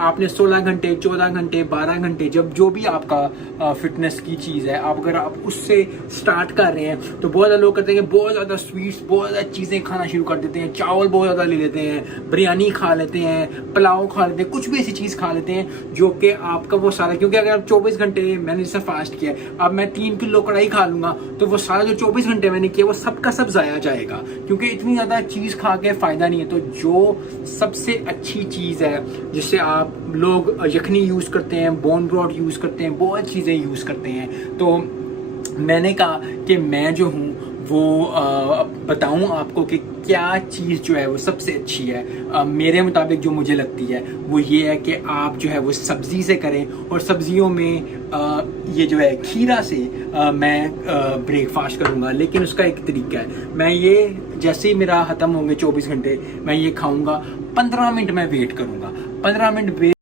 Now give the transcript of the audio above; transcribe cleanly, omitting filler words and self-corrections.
आपने 16 घंटे, 14 घंटे, 12 घंटे, जब जो भी आपका फिटनेस की चीज़ है, आप अगर आप उससे स्टार्ट कर रहे हैं तो बहुत ज़्यादा लोग करते हैं कि बहुत ज़्यादा स्वीट्स, बहुत ज़्यादा चीज़ें खाना शुरू कर देते हैं, चावल बहुत ज़्यादा ले लेते हैं, बिरयानी खा लेते हैं, पुलाव खा लेते हैं, कुछ भी ऐसी चीज़ खा लेते हैं जो कि आपका वो सारा, क्योंकि अगर आप 24 घंटे, मैंने जैसे फास्ट किया, अब मैं 3 किलो कढ़ाई खा लूँगा तो वो सारा जो 24 घंटे मैंने किया वो सब का सब ज़ाया जाएगा, क्योंकि इतनी ज़्यादा चीज़ खा के फ़ायदा नहीं है। तो जो सबसे अच्छी चीज़ है जिससे आप लोग यखनी यूज़ करते हैं, बोन ब्रॉड यूज़ करते हैं, बहुत चीज़ें यूज़ करते हैं, तो मैंने कहा कि मैं जो हूँ वो बताऊं आपको कि क्या चीज़ जो है वो सबसे अच्छी है। मेरे मुताबिक जो मुझे लगती है वो ये है कि आप जो है वो सब्ज़ी से करें, और सब्ज़ियों में ये जो है खीरा से मैं ब्रेकफास्ट करूँगा, लेकिन उसका एक तरीका है। मैं ये जैसे ही मेरा ख़त्म होंगे 24 घंटे, मैं ये खाऊँगा, 15 मिनट मैं वेट करूँगा, 15 मिनट वेट